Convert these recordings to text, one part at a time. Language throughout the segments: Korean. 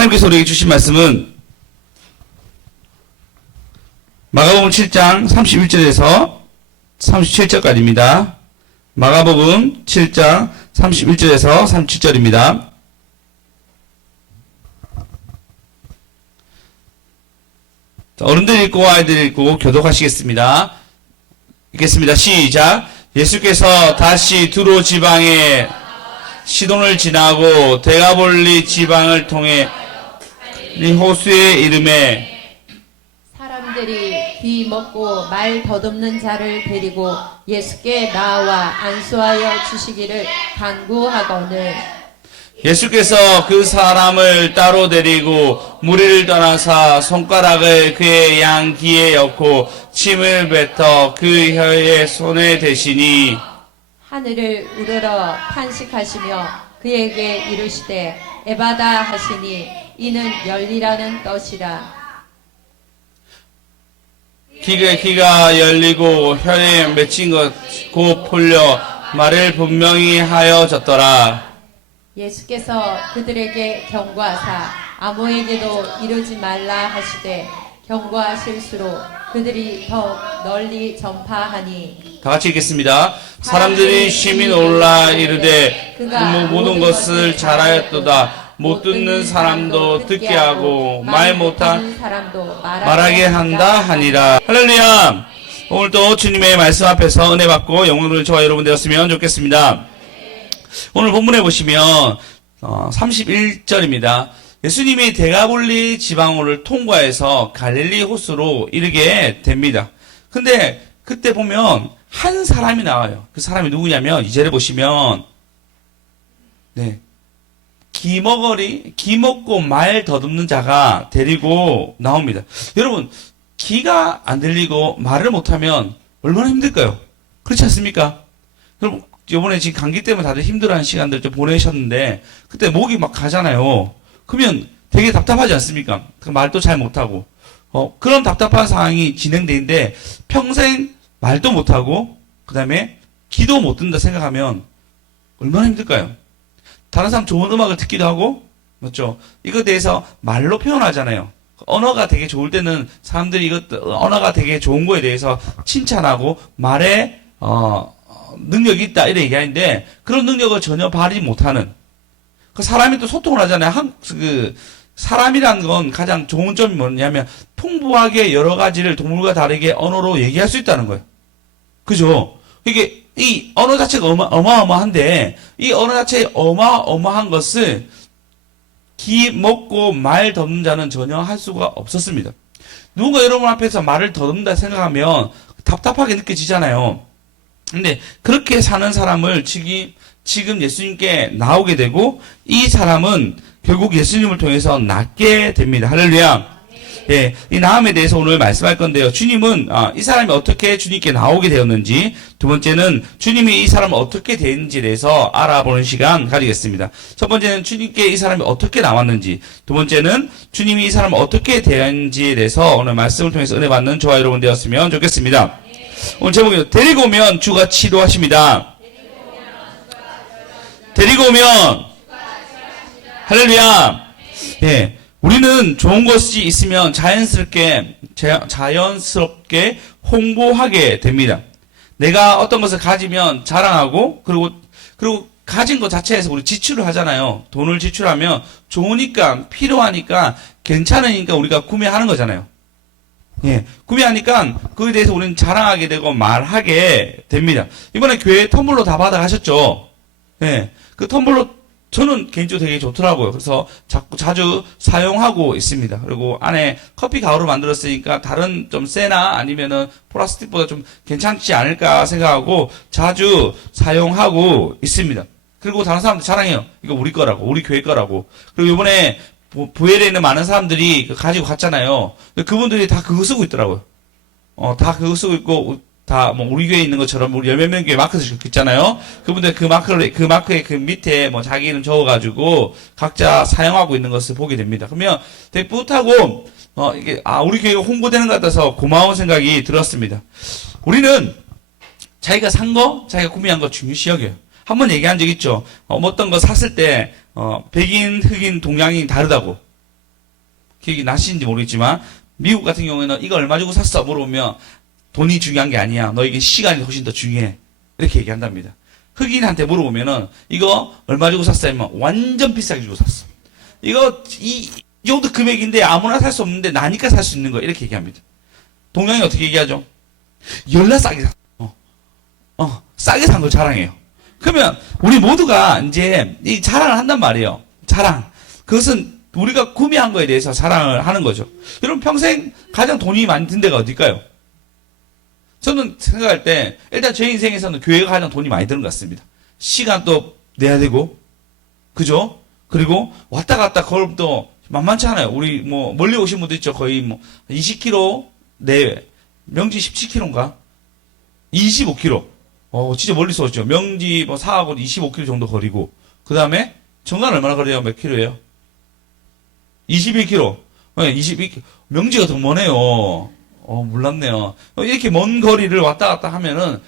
하나님께서 우리에게 주신 말씀은 마가복음 7장 31절에서 37절까지입니다. 마가복음 7장 31절에서 37절입니다. 어른들 읽고 아이들 읽고 교독하시겠습니다. 읽겠습니다. 시작. 예수께서 다시 두로 지방에 시돈을 지나고 데가볼리 지방을 통해 호수의 이름에 사람들이 비 먹고 말 더듬는 자를 데리고 예수께 나와 안수하여 주시기를 간구하거늘 예수께서 그 사람을 따로 데리고 무리를 떠나사 손가락을 그의 양 귀에 엮고 침을 뱉어 그 혀에 손에 대시니 하늘을 우러러 탄식하시며 그에게 이르시되 에바다 하시니 이는 열리라는 뜻이라. 귀가 열리고 혀에 맺힌 것 곧 풀려 말을 분명히 하여졌더라. 예수께서 그들에게 경고하사 아무에게도 이르지 말라 하시되 경고하실수록 그들이 더 널리 전파하니. 다 같이 읽겠습니다. 사람들이 심히 놀라 이르되 그가 모든 것을 잘하였도다. 못 듣는 사람도 듣게 하고 말 못한 사람도 말하게 한다 하니라. 할렐루야. 오늘도 주님의 말씀 앞에서 은혜 받고 영광을 저와 여러분 되었으면 좋겠습니다. 오늘 본문에 보시면 31절입니다. 예수님이 데가볼리 지방호를 통과해서 갈릴리 호수로 이르게 됩니다. 근데 그때 보면 한 사람이 나와요. 그 사람이 누구냐면 2절에 보시면 기 먹고 말 더듬는 자가 데리고 나옵니다. 여러분, 귀가 안 들리고 말을 못하면 얼마나 힘들까요? 그렇지 않습니까? 여러분, 이번에 지금 감기 때문에 다들 힘들어하는 시간들 좀 보내셨는데 그때 목이 막 가잖아요. 그러면 되게 답답하지 않습니까? 말도 잘 못하고 그런 답답한 상황이 진행되는데 평생 말도 못하고 그 다음에 귀도 못 듣는다 생각하면 얼마나 힘들까요? 다른 사람 좋은 음악을 듣기도 하고 맞죠? 이거에 대해서 말로 표현하잖아요. 언어가 되게 좋을 때는 사람들이 언어가 되게 좋은 거에 대해서 칭찬하고 말에 능력이 있다 이렇게 얘기하는데 그런 능력을 전혀 발휘 못하는 그 사람이 또 소통을 하잖아요. 사람이란 건 가장 좋은 점이 뭐냐면 풍부하게 여러 가지를 동물과 다르게 언어로 얘기할 수 있다는 거예요. 그죠? 이게 이 언어 자체가 어마어마한데 이 언어 자체의 어마어마한 것을 귀 먹고 말 더듬는 자는 전혀 할 수가 없었습니다. 누군가 여러분 앞에서 말을 더듬는다 생각하면 답답하게 느껴지잖아요. 근데 그렇게 사는 사람을 지금 예수님께 나오게 되고 이 사람은 결국 예수님을 통해서 낫게 됩니다. 할렐루야. 예, 이 나음에 대해서 오늘 말씀할 건데요. 주님은 이 사람이 어떻게 주님께 나오게 되었는지, 두 번째는 주님이 이 사람을 어떻게 되는지에 대해서 알아보는 시간 가지겠습니다. 첫 번째는 주님께 이 사람이 어떻게 나왔는지, 두 번째는 주님이 이 사람을 어떻게 대했는지에 대해서 오늘 말씀을 통해서 은혜 받는 저와 여러분 되었으면 좋겠습니다. 오늘 제목이 데리고 오면 주가 치료하십니다. 데리고 오면 할렐루야. 예. 우리는 좋은 것이 있으면 자연스럽게 홍보하게 됩니다. 내가 어떤 것을 가지면 자랑하고, 그리고 가진 것 자체에서 우리 지출을 하잖아요. 돈을 지출하면 좋으니까, 필요하니까, 괜찮으니까 우리가 구매하는 거잖아요. 예. 구매하니까 그에 대해서 우리는 자랑하게 되고 말하게 됩니다. 이번에 교회 텀블러 다 받아가셨죠? 예. 그 텀블러 저는 개인적으로 되게 좋더라고요. 그래서 자주 사용하고 있습니다. 그리고 안에 커피 가루로 만들었으니까 다른 좀 세나 아니면은 플라스틱보다 좀 괜찮지 않을까 생각하고 자주 사용하고 있습니다. 그리고 다른 사람들 자랑해요. 이거 우리 거라고, 우리 교회 거라고. 그리고 이번에 부엘에 있는 많은 사람들이 가지고 갔잖아요. 그분들이 다 그거 쓰고 있더라고요. 다 그거 쓰고 있고, 다, 우리 교회에 있는 것처럼, 우리 열몇 명 교회 마크 있잖아요. 그분들 그 마크의 그 밑에 자기 이름 적어가지고, 각자 사용하고 있는 것을 보게 됩니다. 그러면 되게 뿌듯하고, 우리 교회가 홍보되는 것 같아서 고마운 생각이 들었습니다. 우리는 자기가 산 거, 자기가 구매한 거 중요시 여겨요. 한번 얘기한 적 있죠. 어떤 거 샀을 때, 백인, 흑인, 동양인 다르다고. 기억이 나시는지 모르겠지만 미국 같은 경우에는 이거 얼마 주고 샀어? 물어보면 돈이 중요한 게 아니야. 너에게 시간이 훨씬 더 중요해. 이렇게 얘기한답니다. 흑인한테 물어보면은 이거 얼마 주고 샀어? 하면 완전 비싸게 주고 샀어. 이거 이 정도 금액인데 아무나 살 수 없는데 나니까 살 수 있는 거 이렇게 얘기합니다. 동양이 어떻게 얘기하죠? 열나 싸게 샀어. 싸게 산 걸 자랑해요. 그러면 우리 모두가 이제 이 자랑을 한단 말이에요. 자랑. 그것은 우리가 구매한 거에 대해서 자랑을 하는 거죠. 여러분 평생 가장 돈이 많이 든 데가 어딜까요? 저는 생각할 때 일단 제 인생에서는 교회가 가장 돈이 많이 드는 것 같습니다. 시간도 내야 되고, 그죠? 그리고 왔다 갔다 걸음도 만만치 않아요. 우리 뭐 멀리 오신 분도 있죠. 거의 뭐 20km 내외. 명지 17km인가? 25km. 진짜 멀리서 오죠. 명지 뭐 사하고 25km 정도 거리고. 그 다음에 정관 얼마나 거리요? 몇 킬로예요? 21km. 네, 22km. 명지가 더 머네요. 몰랐네요. 이렇게 먼 거리를 왔다 갔다 하면은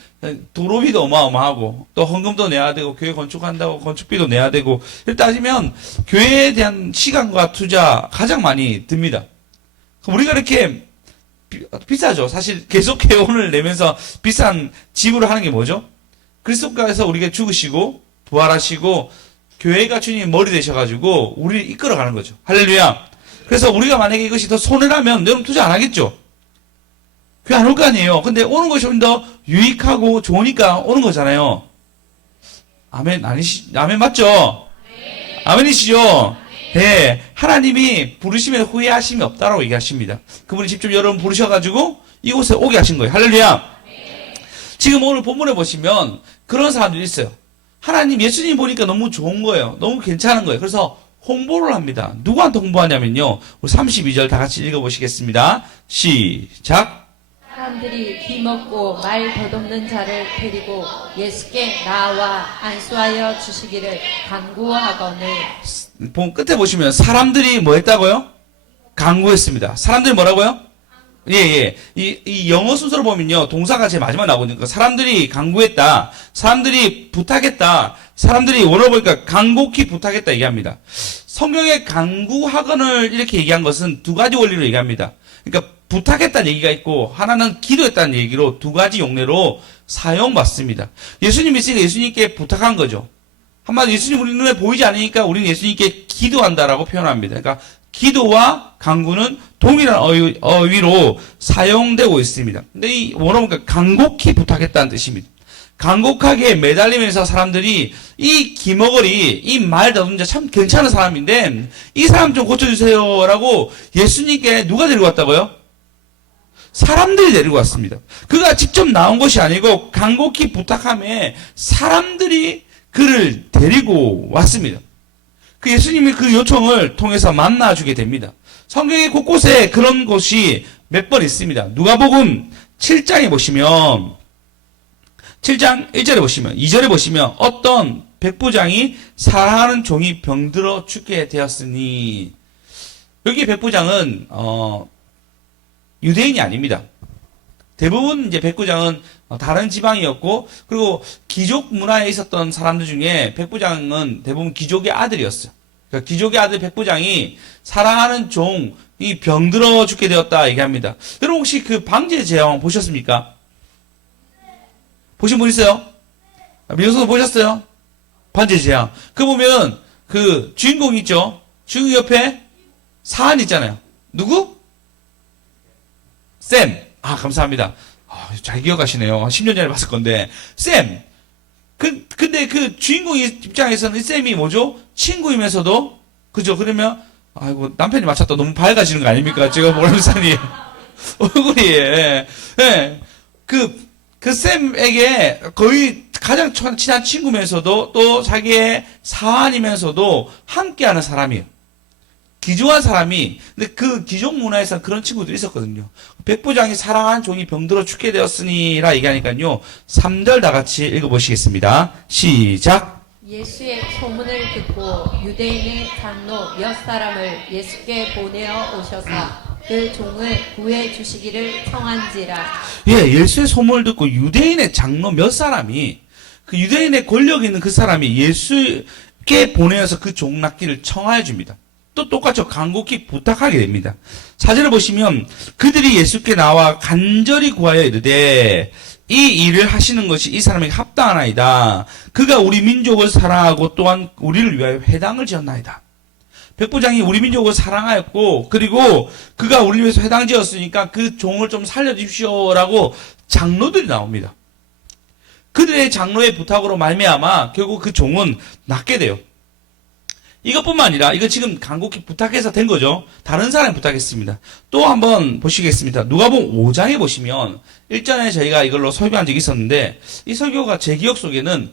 도로비도 어마어마하고 또 헌금도 내야 되고 교회 건축한다고 건축비도 내야 되고 이렇게 따지면 교회에 대한 시간과 투자 가장 많이 듭니다. 우리가 이렇게 비싸죠. 사실 계속 개원을 내면서 비싼 지불을 하는 게 뭐죠? 그리스도께서 우리가 죽으시고 부활하시고 교회가 주님 머리 되셔가지고 우리를 이끌어가는 거죠. 할렐루야. 그래서 우리가 만약에 이것이 더 손해라면 여러분 투자 안 하겠죠? 교회 안 올 거 아니에요. 근데 오는 것이 좀 더 유익하고 좋으니까 오는 거잖아요. 아멘 아멘 맞죠? 아멘이시죠? 네. 하나님이 부르시면 후회하심이 없다라고 얘기하십니다. 그분이 직접 여러분 부르셔가지고 이곳에 오게 하신 거예요. 할렐루야. 지금 오늘 본문에 보시면 그런 사람들이 있어요. 하나님 예수님 보니까 너무 좋은 거예요. 너무 괜찮은 거예요. 그래서 홍보를 합니다. 누구한테 홍보하냐면요. 우리 32절 다 같이 읽어보시겠습니다. 시작. 사람들이 귀먹고 말 덧없는 자를 데리고 예수께 나와 안수하여 주시기를 간구하거늘. 본 끝에 보시면 사람들이 뭐 했다고요? 간구했습니다. 사람들이 뭐라고요? 예. 이 영어 순서로 보면요. 동사가 제일 마지막에 나오니까 사람들이 간구했다. 사람들이 부탁했다. 사람들이 원어 보니까 간곡히 부탁했다 얘기합니다. 성경에 간구하거늘 이렇게 얘기한 것은 두 가지 원리로 얘기합니다. 그러니까 부탁했다는 얘기가 있고 하나는 기도했다는 얘기로 두 가지 용례로 사용받습니다. 예수님 있으니까 예수님께 부탁한 거죠. 한마디로 예수님 우리 눈에 보이지 않으니까 우리는 예수님께 기도한다라고 표현합니다. 그러니까 기도와 간구는 동일한 어휘로 사용되고 있습니다. 근데 이 원어 보니까 간곡히 부탁했다는 뜻입니다. 간곡하게 매달리면서 사람들이 이 기머거리, 이 말 더듬는 자 참 괜찮은 사람인데 이 사람 좀 고쳐주세요라고 예수님께 누가 데리고 왔다고요? 사람들이 데리고 왔습니다. 그가 직접 나온 것이 아니고 간곡히 부탁함에 사람들이 그를 데리고 왔습니다. 그 예수님이 그 요청을 통해서 만나주게 됩니다. 성경의 곳곳에 그런 곳이 몇 번 있습니다. 누가복음 7장에 보시면 7장 1절에 보시면 2절에 보시면 어떤 백부장이 사랑하는 종이 병들어 죽게 되었으니 여기 백부장은 유대인이 아닙니다. 대부분 이제 백부장은 다른 지방이었고 그리고 귀족 문화에 있었던 사람들 중에 백부장은 대부분 귀족의 아들이었어요. 그러니까 귀족의 아들 백부장이 사랑하는 종이 병들어 죽게 되었다 얘기합니다. 여러분 혹시 그 방제 제왕 보셨습니까? 보신 분 있어요? 민호선도 보셨어요? 반제 제왕. 그 보면 그 주인공 있죠? 주인공 옆에 사안 있잖아요. 누구? 샘. 감사합니다. 잘 기억하시네요. 10년 전에 봤을 건데. 샘. 근데 그 주인공 입장에서는 이 샘이 뭐죠? 친구이면서도, 그죠? 그러면, 아이고, 남편이 맞췄다. 너무 밝아지는 거 아닙니까? 제가 보는 산이. 얼굴이, 예. 그 샘에게 거의 가장 친한 친구면서도 또 자기의 사안이면서도 함께하는 사람이에요. 기조한 사람이, 근데 그 기존 문화에서는 그런 친구들이 있었거든요. 백부장이 사랑하는 종이 병들어 죽게 되었으니라 얘기하니까요. 3절 다 같이 읽어보시겠습니다. 시작. 예수의 소문을 듣고 유대인의 장로 몇 사람을 예수께 보내어 오셔서 그 종을 구해 주시기를 청한지라. 예수의 소문을 듣고 유대인의 장로 몇 사람이 그 유대인의 권력 있는 그 사람이 예수께 보내어서 그 종 낫기를 청하여 줍니다. 또 똑같죠. 간곡히 부탁하게 됩니다. 4절을 보시면 그들이 예수께 나와 간절히 구하여 이르되 이 일을 하시는 것이 이 사람에게 합당하나이다. 그가 우리 민족을 사랑하고 또한 우리를 위하여 회당을 지었나이다. 백부장이 우리 민족을 사랑하였고 그리고 그가 우리를 위해서 회당 지었으니까 그 종을 좀 살려주십시오라고 장로들이 나옵니다. 그들의 장로의 부탁으로 말미암아 결국 그 종은 낫게 돼요. 이것뿐만 아니라 이거 지금 간곡히 부탁해서 된 거죠. 다른 사람이 부탁했습니다. 또 한번 보시겠습니다. 누가복음 5장에 보시면 일전에 저희가 이걸로 설교한 적이 있었는데 이 설교가 제 기억 속에는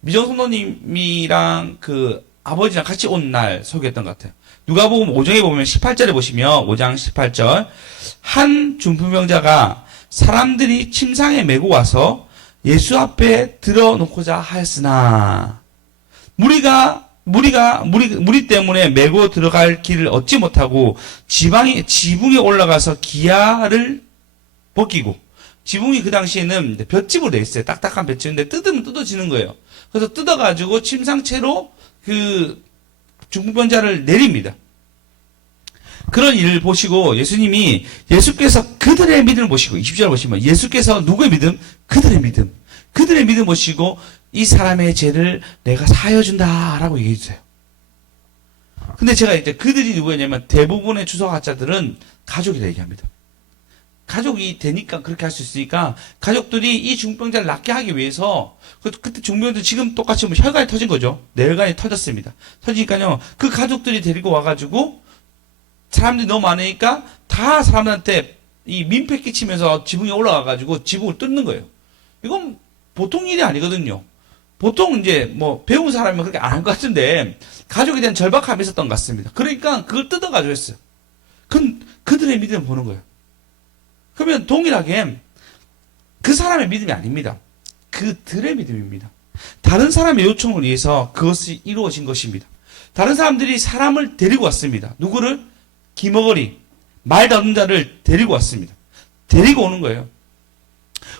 미정 선생님이랑 그 아버지랑 같이 온 날 설교했던 것 같아요. 누가복음 5장에 보면 18절에 보시면 5장 18절 한 중풍병자가 사람들이 침상에 메고 와서 예수 앞에 들어놓고자 하였으나 무리 때문에 메고 들어갈 길을 얻지 못하고 지붕에 올라가서 기아를 벗기고 지붕이 그 당시에는 볏짚으로 되어 있어요. 딱딱한 볏짚인데 뜯으면 뜯어지는 거예요. 그래서 뜯어가지고 침상채로 그 중풍병자를 내립니다. 그런 일을 보시고 예수께서 그들의 믿음을 보시고 20절 보시면 예수께서 누구의 믿음? 그들의 믿음 보시고 이 사람의 죄를 내가 사여준다라고 얘기해 주세요. 근데 제가 이제 그들이 누구였냐면 대부분의 주석학자들은 가족이라 얘기합니다. 가족이 되니까 그렇게 할 수 있으니까 가족들이 이 중병자를 낫게 하기 위해서 그때 중병자도 지금 똑같이 혈관이 터진 거죠. 뇌혈관이 터졌습니다. 터지니까요. 그 가족들이 데리고 와가지고 사람들이 너무 많으니까 다 사람들한테 이 민폐 끼치면서 지붕에 올라가가지고 지붕을 뜯는 거예요. 이건 보통 일이 아니거든요. 보통 이제 배운 사람이면 그렇게 안 할 것 같은데 가족에 대한 절박함이 있었던 것 같습니다. 그러니까 그걸 뜯어가지고 했어요. 그들의 믿음을 보는 거예요. 그러면 동일하게 그 사람의 믿음이 아닙니다. 그들의 믿음입니다. 다른 사람의 요청을 위해서 그것이 이루어진 것입니다. 다른 사람들이 사람을 데리고 왔습니다. 누구를? 기머거리, 말 더듬는 자를 데리고 왔습니다. 데리고 오는 거예요.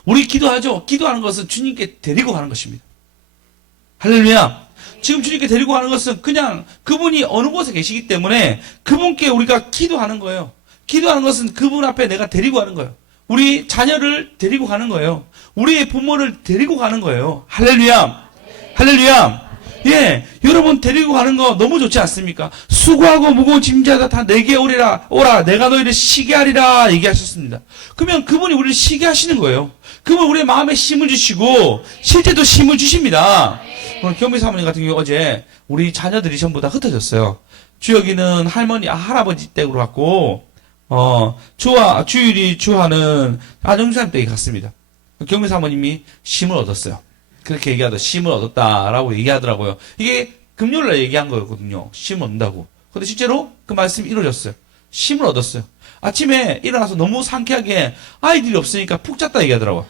우리 기도하죠. 기도하는 것은 주님께 데리고 가는 것입니다. 할렐루야. 지금 주님께 데리고 가는 것은 그냥 그분이 어느 곳에 계시기 때문에 그분께 우리가 기도하는 거예요. 기도하는 것은 그분 앞에 내가 데리고 가는 거예요. 우리 자녀를 데리고 가는 거예요. 우리의 부모를 데리고 가는 거예요. 할렐루야. 할렐루야. 예, 여러분 데리고 가는 거 너무 좋지 않습니까? 수고하고 무거운 짐자다 다 내게 오라 내가 너희를 쉬게 하리라 얘기하셨습니다. 그러면 그분이 우리를 쉬게 하시는 거예요. 그분 우리의 마음에 힘을 주시고 실제도 힘을 주십니다. 오늘 경비 사모님 같은 경우 어제 우리 자녀들이 전부 다 흩어졌어요. 주혁이는 할아버지 댁으로 갔고 주하는 아정사님 댁에 갔습니다. 경비 사모님이 힘을 얻었어요. 그렇게 얘기하다 힘을 얻었다라고 얘기하더라고요. 이게 금요일날 얘기한 거였거든요. 힘을 얻는다고. 근데 실제로 그 말씀이 이루어졌어요. 힘을 얻었어요. 아침에 일어나서 너무 상쾌하게 아이들이 없으니까 푹 잤다 얘기하더라고요.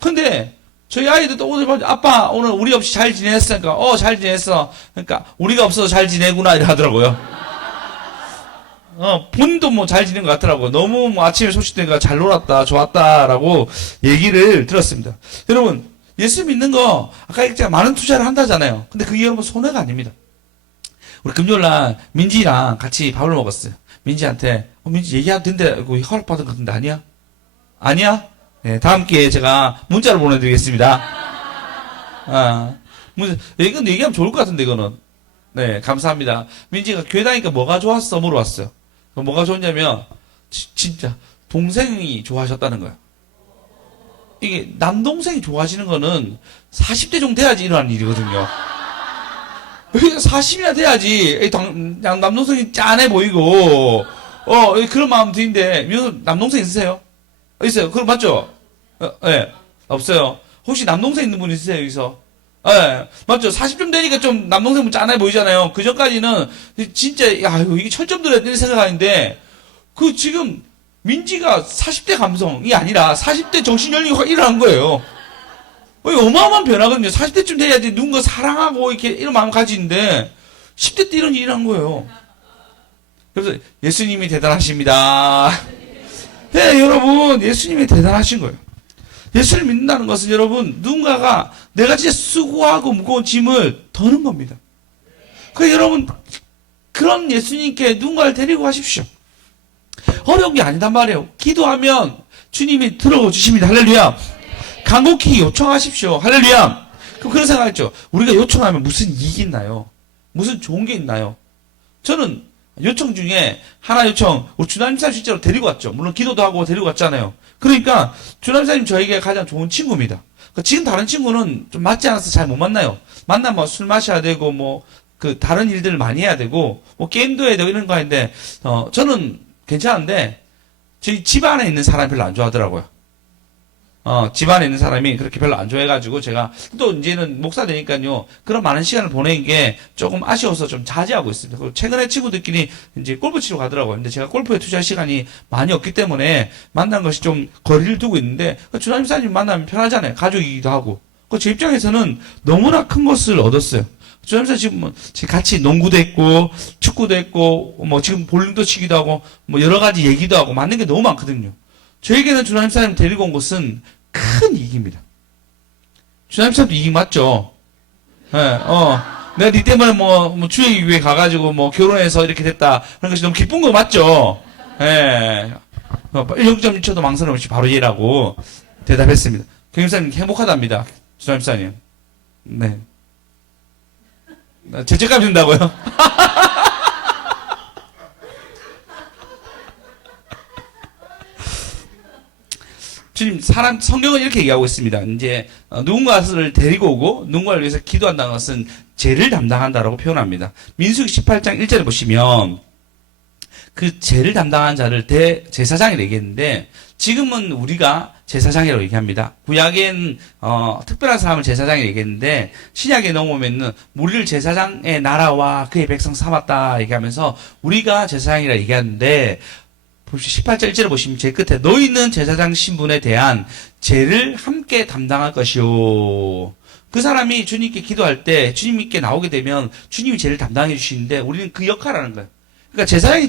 근데 저희 아이들도 오늘 아빠 오늘 우리 없이 잘 지냈어. 그러니까 잘 지냈어. 그러니까 우리가 없어서 잘 지내구나 이래 하더라고요. 본인도 잘 지낸 것 같더라고요. 너무 아침에 소식 되니까 잘 놀았다, 좋았다라고 얘기를 들었습니다. 여러분, 예수 믿는 거, 아까 제가 많은 투자를 한다잖아요. 근데 그게 여러분 손해가 아닙니다. 우리 금요일날 민지랑 같이 밥을 먹었어요. 민지한테, 민지 얘기해도 된다고 허락받은 것 같은데 아니야? 아니야? 네, 다음 기회에 제가 문자로 보내드리겠습니다. 이건 얘기하면 좋을 것 같은데, 이거는. 네, 감사합니다. 민지가 교회 다니니까 뭐가 좋았어? 물어봤어요. 뭐가 좋냐면, 진짜, 동생이 좋아하셨다는 거예요. 이게, 남동생이 좋아하시는 거는 40대 정도 돼야지 일어나는 일이거든요. 40이나 돼야지, 남동생이 짠해 보이고, 그런 마음 드는데, 남동생 있으세요? 있어요. 그럼 맞죠? 네. 없어요. 혹시 남동생 있는 분 있으세요, 여기서? 네. 맞죠? 40쯤 되니까 좀 남동생 짠해 보이잖아요. 그 전까지는 진짜, 이게 철점 들어야 되는 생각하는데, 지금, 민지가 40대 감성이 아니라 40대 정신연령이 확 일어난 거예요. 어마어마한 변화거든요. 40대쯤 돼야지 누군가 사랑하고 이렇게 이런 마음 가지는데, 10대 때 이런 일이 일어난 거예요. 그래서 예수님이 대단하십니다. 네, 여러분, 예수님이 대단하신 거예요. 예수를 믿는다는 것은 여러분, 누군가가 내가 진짜 수고하고 무거운 짐을 더는 겁니다. 여러분, 그런 예수님께 누군가를 데리고 가십시오. 어려운 게 아니단 말이에요. 기도하면 주님이 들어주십니다. 할렐루야. 간곡히 요청하십시오. 할렐루야. 그럼 그런 생각했죠. 우리가 요청하면 무슨 이익이 있나요? 무슨 좋은 게 있나요? 저는 요청 중에 하나 요청, 우리 주남사님 실제로 데리고 왔죠. 물론 기도도 하고 데리고 왔잖아요. 그러니까 주남사님 저에게 가장 좋은 친구입니다. 지금 다른 친구는 좀 맞지 않아서 잘 못 만나요. 만나면 술 마셔야 되고 다른 일들을 많이 해야 되고 게임도 해야 되고 이런 거 하는데 저는 괜찮은데 저희 집 안에 있는 사람이 별로 안 좋아하더라고요. 집 안에 있는 사람이 그렇게 별로 안 좋아해가지고 제가 또 이제는 목사 되니까요. 그런 많은 시간을 보내는 게 조금 아쉬워서 좀 자제하고 있습니다. 그리고 최근에 친구들끼리 이제 골프 치러 가더라고요. 근데 제가 골프에 투자할 시간이 많이 없기 때문에 만난 것이 좀 거리를 두고 있는데 주남사님 만나면 편하잖아요. 가족이기도 하고. 제 입장에서는 너무나 큰 것을 얻었어요. 주남사 지금 같이 농구도 했고 축구도 했고 지금 볼링도 치기도 하고 여러 가지 얘기도 하고 맞는 게 너무 많거든요. 저에게는 주남사님 데리고 온 것은 큰 이익입니다. 주남사님도 이익 맞죠? 예, 내가 니 때문에 주일교회 가가지고 결혼해서 이렇게 됐다 하는 것이 너무 기쁜 거 맞죠? 예. 0.1초도 망설임 없이 바로 예라고 대답했습니다. 경임사님 행복하답니다. 주남사님. 네. 죄책감 든다고요? 주님, 성경은 이렇게 얘기하고 있습니다. 이제, 누군가를 데리고 오고, 누군가를 위해서 기도한다는 것은 죄를 담당한다라고 표현합니다. 민수기 18장 1절에 보시면, 그 죄를 담당한 자를 대제사장이라고 얘기했는데, 지금은 우리가 제사장이라고 얘기합니다. 구약엔, 특별한 사람을 제사장이라고 얘기했는데, 신약에 넘어오면은, 우리를 제사장의 나라와 그의 백성 삼았다 얘기하면서, 우리가 제사장이라고 얘기하는데, 18절 1절에 보시면 제 끝에 너희는 제사장 신분에 대한 죄를 함께 담당할 것이요. 그 사람이 주님께 기도할 때 주님께 나오게 되면 주님이 죄를 담당해 주시는데 우리는 그 역할을 하는 거예요. 그러니까 제사장이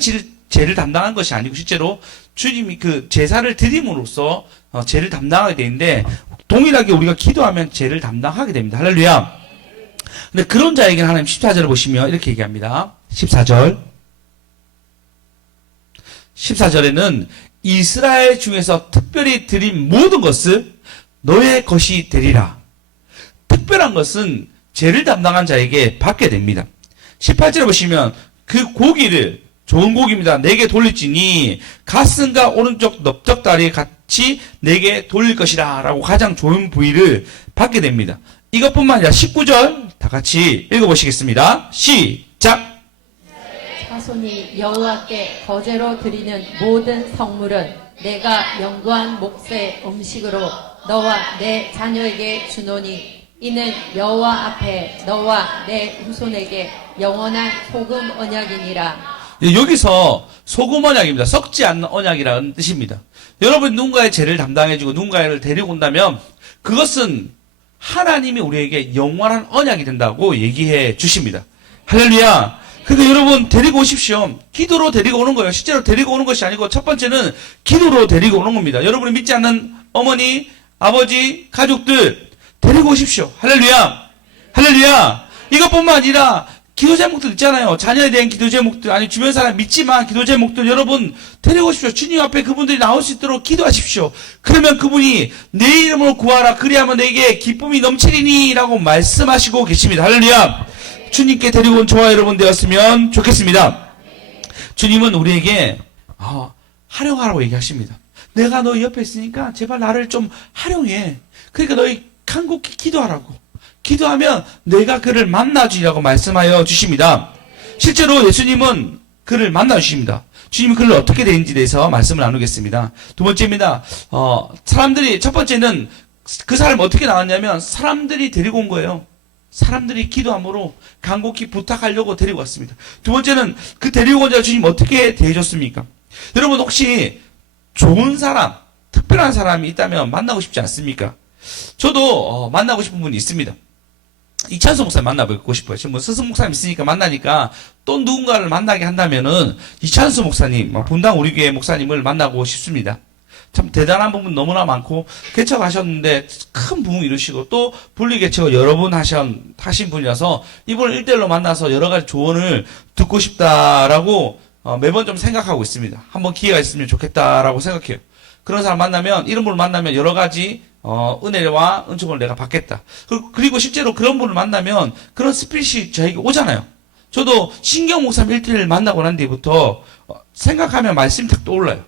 죄를 담당한 것이 아니고 실제로 주님이 그 제사를 드림으로써 죄를 담당하게 되는데 동일하게 우리가 기도하면 죄를 담당하게 됩니다. 할렐루야. 근데 그런 자에게는 하나님 14절을 보시면 이렇게 얘기합니다. 14절에는 이스라엘 중에서 특별히 드린 모든 것을 너의 것이 되리라. 특별한 것은 죄를 담당한 자에게 받게 됩니다. 18절에 보시면 그 고기를 좋은 고기입니다. 내게 돌릴지니 가슴과 오른쪽 넓적다리 같이 내게 돌릴 것이라 라고 가장 좋은 부위를 받게 됩니다. 이것뿐만 아니라 19절 다 같이 읽어보시겠습니다. 시작! 자손이 여호와께 거제로 드리는 모든 성물은 내가 영구한 몫의 음식으로 너와 내 자녀에게 주노니 이는 여호와 앞에 너와 내 후손에게 영원한 소금 언약이니라. 여기서 소금 언약입니다. 썩지 않는 언약이라는 뜻입니다. 여러분 누군가의 죄를 담당해주고 누군가를 데리고 온다면 그것은 하나님이 우리에게 영원한 언약이 된다고 얘기해 주십니다. 할렐루야. 근데 여러분 데리고 오십시오. 기도로 데리고 오는 거예요. 실제로 데리고 오는 것이 아니고 첫 번째는 기도로 데리고 오는 겁니다. 여러분이 믿지 않는 어머니, 아버지, 가족들 데리고 오십시오. 할렐루야. 할렐루야. 이것뿐만 아니라 기도 제목들 있잖아요. 자녀에 대한 기도 제목들, 아니 주변 사람 믿지만 기도 제목들 여러분 데리고 오십시오. 주님 앞에 그분들이 나올 수 있도록 기도하십시오. 그러면 그분이 내 이름으로 구하라 그리하면 내게 기쁨이 넘치리니 라고 말씀하시고 계십니다. 할렐루야. 주님께 데리고 온 저와 여러분 되었으면 좋겠습니다. 주님은 우리에게 활용하라고 얘기하십니다. 내가 너희 옆에 있으니까 제발 나를 좀 활용해. 그러니까 너희 간곡히 기도하라고. 기도하면 내가 그를 만나주리라고 말씀하여 주십니다. 실제로 예수님은 그를 만나주십니다. 주님이 그를 어떻게 되는지에 대해서 말씀을 나누겠습니다. 두 번째입니다. 첫 번째는 그 사람이 어떻게 나왔냐면 사람들이 데리고 온 거예요. 사람들이 기도함으로 간곡히 부탁하려고 데리고 왔습니다. 두 번째는 그 데리고 온 자 주님 어떻게 대해줬습니까? 여러분 혹시 좋은 사람, 특별한 사람이 있다면 만나고 싶지 않습니까? 저도 만나고 싶은 분이 있습니다. 이찬수 목사님 만나보고 싶어요. 지금 스승 목사님 있으니까 만나니까 또 누군가를 만나게 한다면은 이찬수 목사님, 분당 우리 교회 목사님을 만나고 싶습니다. 참 대단한 부분 너무나 많고, 개척하셨는데 큰 부흥 이루시고, 또 분리 개척을 여러 번 하신 분이라서 이분을 1대1로 만나서 여러 가지 조언을 듣고 싶다라고 매번 좀 생각하고 있습니다. 한번 기회가 있으면 좋겠다라고 생각해요. 그런 사람 만나면, 이런 분을 만나면 여러 가지 은혜와 은총을 내가 받겠다. 그리고 실제로 그런 분을 만나면 그런 스피릿이 저에게 오잖아요. 저도 신경 목사님 1대1을 만나고 난 뒤부터 생각하면 말씀이 탁 떠올라요.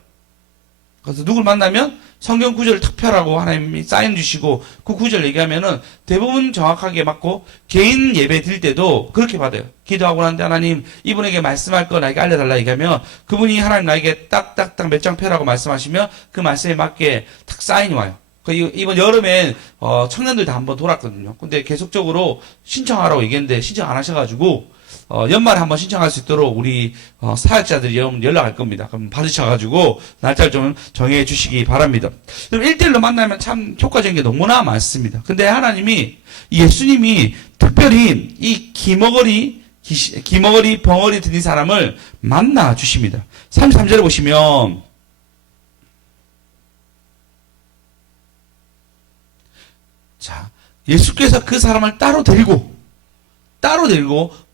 그래서 누굴 만나면 성경 구절을 탁 펴라고 하나님이 사인 주시고 그 구절 얘기하면은 대부분 정확하게 맞고, 개인 예배 드릴 때도 그렇게 받아요. 기도하고 나는데 하나님 이분에게 말씀할 거 나에게 알려달라 얘기하면 그분이 하나님 나에게 딱딱딱 몇 장 펴라고 말씀하시면 그 말씀에 맞게 탁 사인이 와요. 이번 여름에 청년들 다 한번 돌았거든요. 근데 계속적으로 신청하라고 얘기했는데 신청 안 하셔가지고 연말에 한번 신청할 수 있도록 우리 사역자들이 여러분 연락할 겁니다. 그럼 받으셔가지고 날짜를 좀 정해 주시기 바랍니다. 1대1로 만나면 참 효과적인 게 너무나 많습니다. 근데 하나님이, 예수님이 특별히 이 기머거리 벙어리 들린 사람을 만나 주십니다. 33절에 보시면 자, 예수께서 그 사람을 따로 데리고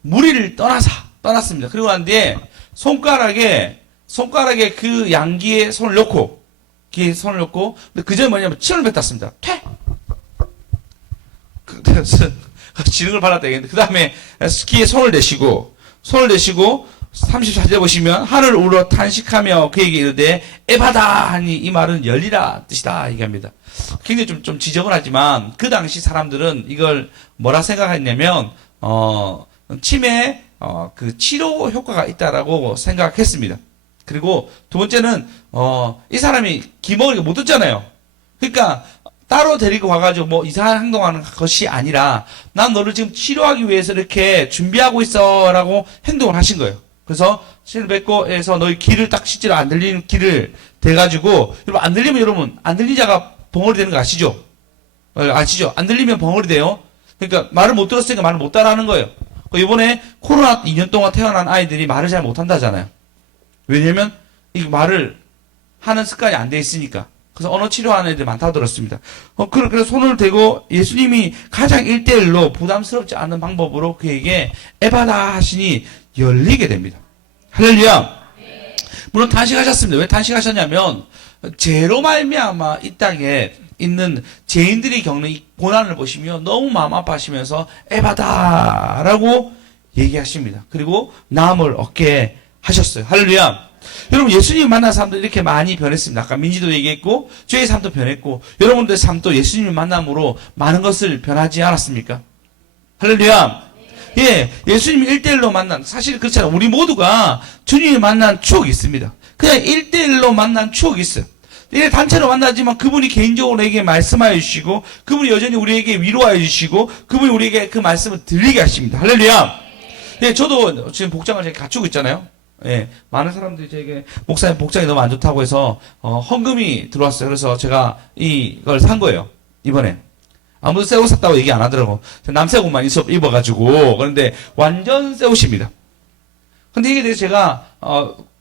무리를 떠났습니다. 그리고 난 뒤에 손가락에 그 양귀에 손을 넣고, 귀에 손을 넣고, 그 전에 뭐냐면 침을 뱉었습니다. 퇴! 그래서 지능을 받았다 얘기했는데, 그 다음에 귀에 손을 대시고 34절 보시면 하늘 우러 탄식하며 그에게 이르되 에바다 하니 이 말은 열리라 뜻이다 얘기합니다. 굉장히 좀 지저분하지만 그 당시 사람들은 이걸 뭐라 생각했냐면 치매에 그 치료 효과가 있다라고 생각했습니다. 그리고 두 번째는 이 사람이 기머리가 못 듣잖아요. 그러니까 따로 데리고 와가지고 뭐 이상한 행동하는 것이 아니라 난 너를 지금 치료하기 위해서 이렇게 준비하고 있어라고 행동을 하신 거예요. 그래서 신을 뱉고 해서 너희 귀를 딱 실제로 안 들리는 귀를 대가지고, 여러분 안 들리면 여러분 안 들린 자가 벙어리 되는 거 아시죠? 아시죠? 안 들리면 벙어리 돼요. 그러니까 말을 못 들었으니까 말을 못 따라하는 거예요. 이번에 코로나 2년 동안 태어난 아이들이 말을 잘 못한다잖아요. 왜냐면 이 말을 하는 습관이 안 돼 있으니까. 그래서 언어 치료하는 애들이 많다고 들었습니다. 그래서 손을 대고 예수님이 가장 1대1로 부담스럽지 않은 방법으로 그에게 에바다 하시니 열리게 됩니다. 할렐루야. 물론 단식하셨습니다. 왜 단식하셨냐면 죄로 말미암아 이 땅에 있는 죄인들이 겪는 이 고난을 보시며 너무 마음 아파하시면서 에바다라고 얘기하십니다. 그리고 나음을 얻게 하셨어요. 할렐루야. 여러분 예수님 만난 사람들 이렇게 많이 변했습니다. 아까 민지도 얘기했고 저의 삶도 변했고 여러분들의 삶도 예수님을 만남으로 많은 것을 변하지 않았습니까? 할렐루야. 예, 예수님이 1대1로 만난, 사실 그렇잖아요. 우리 모두가 주님이 만난 추억이 있습니다. 그냥 1대1로 만난 추억이 있어요. 이게 단체로 만나지만 그분이 개인적으로 우리에게 말씀하여 주시고, 그분이 여전히 우리에게 위로하여 주시고, 그분이 우리에게 그 말씀을 들리게 하십니다. 할렐루야. 예, 저도 지금 복장을 제가 갖추고 있잖아요. 예, 많은 사람들이 저에게 목사님 복장이 너무 안 좋다고 해서 헌금이 들어왔어요. 그래서 제가 이걸 산 거예요. 이번에. 아무도 새 옷 샀다고 얘기 안 하더라고. 남색 옷만 입어가지고. 그런데 완전 새 옷입니다. 근데 이게 대해서 제가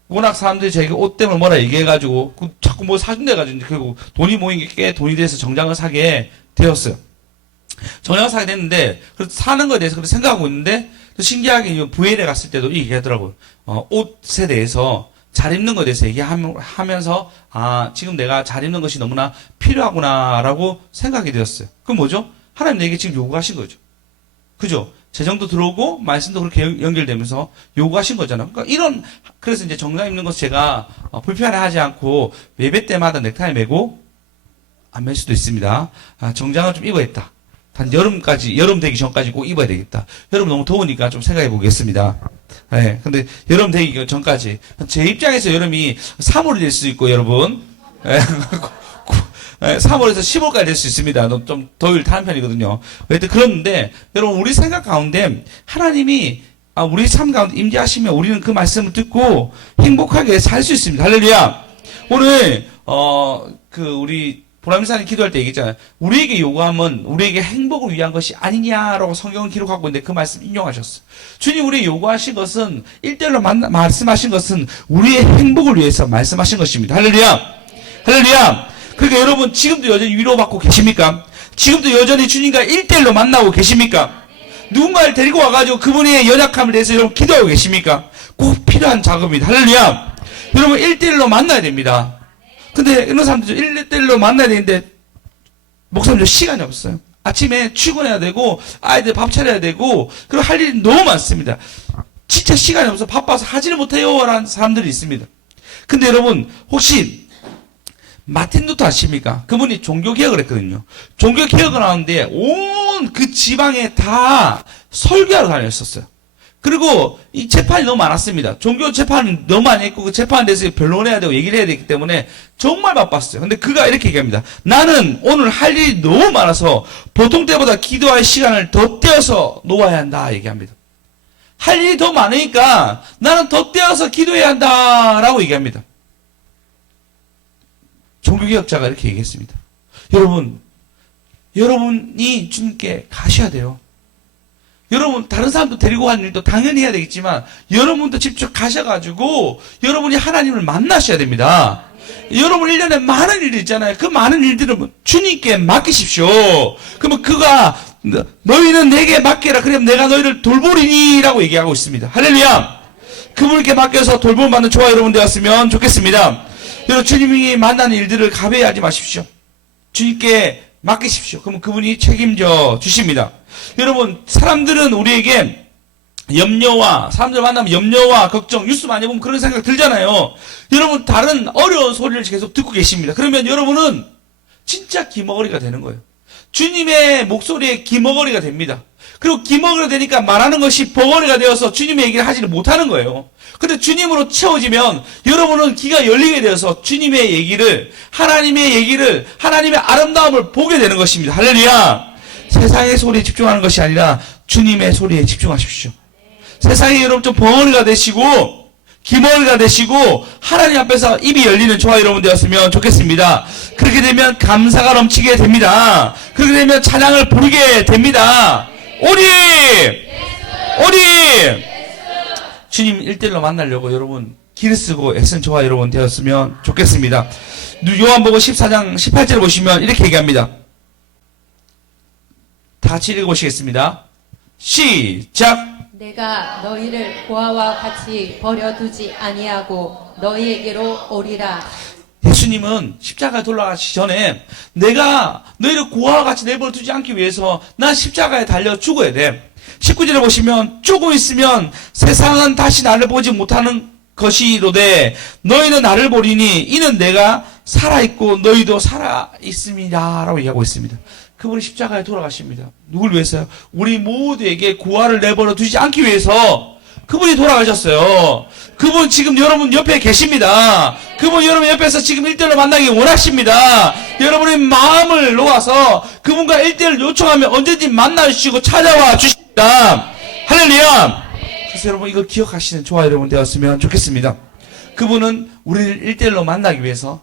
워낙 사람들이 저에게 옷 때문에 뭐라 얘기해가지고 자꾸 뭐 사준대가지고 결국 돈이 모인 게 꽤 돈이 돼서 정장을 사게 되었어요. 정장을 사게 됐는데 그래서 사는 거에 대해서 그렇게 생각하고 있는데 또 신기하게 부엘에 갔을 때도 이 얘기하더라고요. 옷에 대해서 잘 입는 것에 대해서 얘기하면서 지금 내가 잘 입는 것이 너무나 필요하구나라고 생각이 되었어요. 그건 뭐죠? 하나님 내게 지금 요구하신 거죠. 그죠? 재정도 들어오고 말씀도 그렇게 연결되면서 요구하신 거잖아요. 그러니까 그래서 이제 정장 입는 것을 제가 불편해하지 않고 예배 때마다 넥타이 매고 안 맬 수도 있습니다. 정장을 좀 입어야겠다. 단 여름 되기 전까지 꼭 입어야 되겠다. 여름 너무 더우니까 좀 생각해 보겠습니다. 네, 근데 여름 되기 전까지. 제 입장에서 여름이 3월이 될 수 있고, 여러분. 네, 3월에서 10월까지 될 수 있습니다. 좀 더위를 타는 편이거든요. 그런데, 여러분, 우리 생각 가운데 하나님이 우리 삶 가운데 임재하시면 우리는 그 말씀을 듣고 행복하게 살 수 있습니다. 할렐루야. 오늘, 우리, 보람이사님 기도할 때 얘기했잖아요. 우리에게 요구함은 우리에게 행복을 위한 것이 아니냐라고 성경은 기록하고 있는데 그 말씀 인용하셨어요. 주님 우리에게 요구하신 것은 1대1로 말씀하신 것은 우리의 행복을 위해서 말씀하신 것입니다. 할렐루야. 할렐루야. 그러니까 여러분 지금도 여전히 위로받고 계십니까? 지금도 여전히 주님과 1대1로 만나고 계십니까? 누군가를 데리고 와가지고 그분의 연약함을 대해서 여러분 기도하고 계십니까? 꼭 필요한 작업입니다. 할렐루야. 여러분 1대1로 만나야 됩니다. 근데 이런 사람들 1대1로 만나야 되는데 목사님 저 시간이 없어요. 아침에 출근해야 되고 아이들 밥 차려야 되고 그리고 할 일이 너무 많습니다. 진짜 시간이 없어서 바빠서 하지를 못해요 라는 사람들이 있습니다. 근데 여러분 혹시 마틴 루터 아십니까? 그분이 종교개혁을 했거든요. 종교개혁을 하는데 온 그 지방에 다 설교하러 다녔었어요. 그리고 이 재판이 너무 많았습니다. 종교 재판이 너무 많이 했고 그 재판에 대해서 변론해야 되고 얘기를 해야 되기 때문에 정말 바빴어요. 근데 그가 이렇게 얘기합니다. 나는 오늘 할 일이 너무 많아서 보통 때보다 기도할 시간을 더 떼어서 놓아야 한다 얘기합니다. 할 일이 더 많으니까 나는 더 떼어서 기도해야 한다라고 얘기합니다. 종교개혁자가 이렇게 얘기했습니다. 여러분이 주님께 가셔야 돼요. 여러분 다른 사람도 데리고 가는 일도 당연히 해야 되겠지만 여러분도 직접 가셔가지고 여러분이 하나님을 만나셔야 됩니다. 여러분 1년에 많은 일이 있잖아요. 그 많은 일들은 주님께 맡기십시오. 그러면 그가 너희는 내게 맡겨라. 그러면 내가 너희를 돌보리니 라고 얘기하고 있습니다. 할렐루야. 그분께 맡겨서 돌봄 받는 저와 여러분 되었으면 좋겠습니다. 여러분 주님이 만나는 일들을 가벼이 하지 마십시오. 주님께 맡기십시오. 그러면 그분이 책임져 주십니다. 여러분 사람들은 우리에게 사람들 만나면 염려와 걱정, 뉴스 많이 보면 그런 생각 들잖아요. 여러분 다른 어려운 소리를 계속 듣고 계십니다. 그러면 여러분은 진짜 기머거리가 되는 거예요. 주님의 목소리에 기머거리가 됩니다. 그리고 기머거리가 되니까 말하는 것이 버거리가 되어서 주님의 얘기를 하지를 못하는 거예요. 근데 주님으로 채워지면 여러분은 귀가 열리게 되어서 주님의 얘기를, 하나님의 얘기를, 하나님의 아름다움을 보게 되는 것입니다. 할렐루야. 세상의 소리에 집중하는 것이 아니라 주님의 소리에 집중하십시오. 세상에 여러분 좀 벙어리가 되시고 기머리가 되시고 하나님 앞에서 입이 열리는 저와 여러분 되었으면 좋겠습니다. 그렇게 되면 감사가 넘치게 됩니다. 그렇게 되면 찬양을 부르게 됩니다. 오리! 주님 1대1로 만나려고 여러분 길을 쓰고 애쓴 저와 여러분 되었으면 좋겠습니다. 요한복음 14장 18절을 보시면 이렇게 얘기합니다. 다 같이 읽어보시겠습니다. 시작! 내가 너희를 고아와 같이 버려두지 아니하고 너희에게로 오리라. 예수님은 십자가에 돌아가시기 전에 내가 너희를 고아와 같이 내버려 두지 않기 위해서 난 십자가에 달려 죽어야 돼. 19절에 보시면 죽고 있으면 세상은 다시 나를 보지 못하는 것이로되 너희는 나를 보리니 이는 내가 살아있고 너희도 살아있음이라 라고 얘기하고 있습니다. 그분이 십자가에 돌아가십니다. 누굴 위해서요? 우리 모두에게 고아를 내버려 두지 않기 위해서 그분이 돌아가셨어요. 그분 지금 여러분 옆에 계십니다. 그분 여러분 옆에서 지금 1대1로 만나기 원하십니다. 여러분의 마음을 놓아서 그분과 1대1을 요청하면 언제든지 만나주시고 찾아와 주십니다. 할렐루야. 그래서 여러분 이걸 기억하시는 저와 여러분 되었으면 좋겠습니다. 그분은 우리를 1대1로 만나기 위해서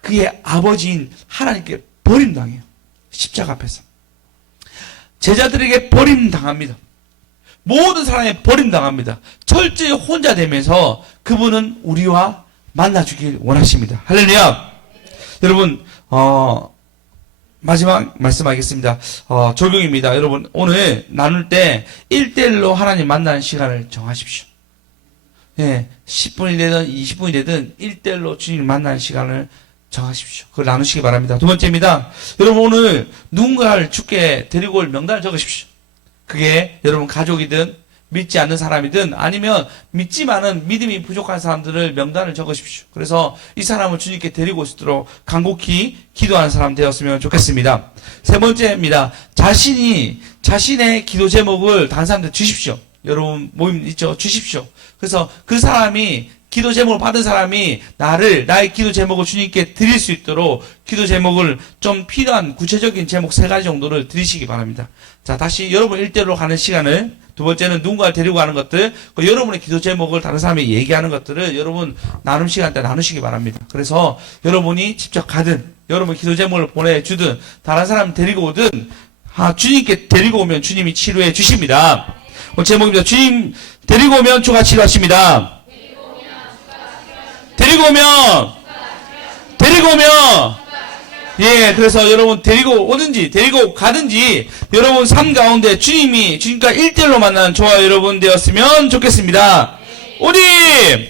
그의 아버지인 하나님께 버림당해요. 십자가 앞에서. 제자들에게 버림당합니다. 모든 사람에 버림당합니다. 철저히 혼자 되면서 그분은 우리와 만나주길 원하십니다. 할렐루야. 여러분 마지막 말씀하겠습니다. 적용입니다. 여러분 오늘 나눌 때 1대1로 하나님 만나는 시간을 정하십시오. 예, 10분이 되든 20분이 되든 1대1로 주님 만나는 시간을 정하십시오. 그걸 나누시기 바랍니다. 두 번째입니다. 여러분 오늘 누군가를 주께 데리고 올 명단을 적으십시오. 그게 여러분 가족이든 믿지 않는 사람이든 아니면 믿지만은 믿음이 부족한 사람들을 명단을 적으십시오. 그래서 이 사람을 주님께 데리고 오시도록 간곡히 기도하는 사람 되었으면 좋겠습니다. 세 번째입니다. 자신의 기도 제목을 다른 사람들 주십시오. 여러분 모임 있죠? 주십시오. 그래서 그 사람이 기도 제목을 받은 사람이 나의 기도 제목을 주님께 드릴 수 있도록 기도 제목을 좀 필요한 구체적인 제목 3가지 정도를 드리시기 바랍니다. 자, 다시 여러분 1대1로 가는 시간을, 두 번째는 누군가를 데리고 가는 것들, 여러분의 기도 제목을 다른 사람이 얘기하는 것들을 여러분 나눔 시간 때 나누시기 바랍니다. 그래서 여러분이 직접 가든, 여러분 기도 제목을 보내주든, 다른 사람 데리고 오든, 주님께 데리고 오면 주님이 치료해 주십니다. 제목입니다. 주님 데리고 오면 주가 치료하십니다. 데리고 오면 데리고 오면 예, 그래서 여러분 데리고 오든지 데리고 가든지 여러분 삶 가운데 주님과 1대1로 만나는 저와 여러분 되었으면 좋겠습니다. 어디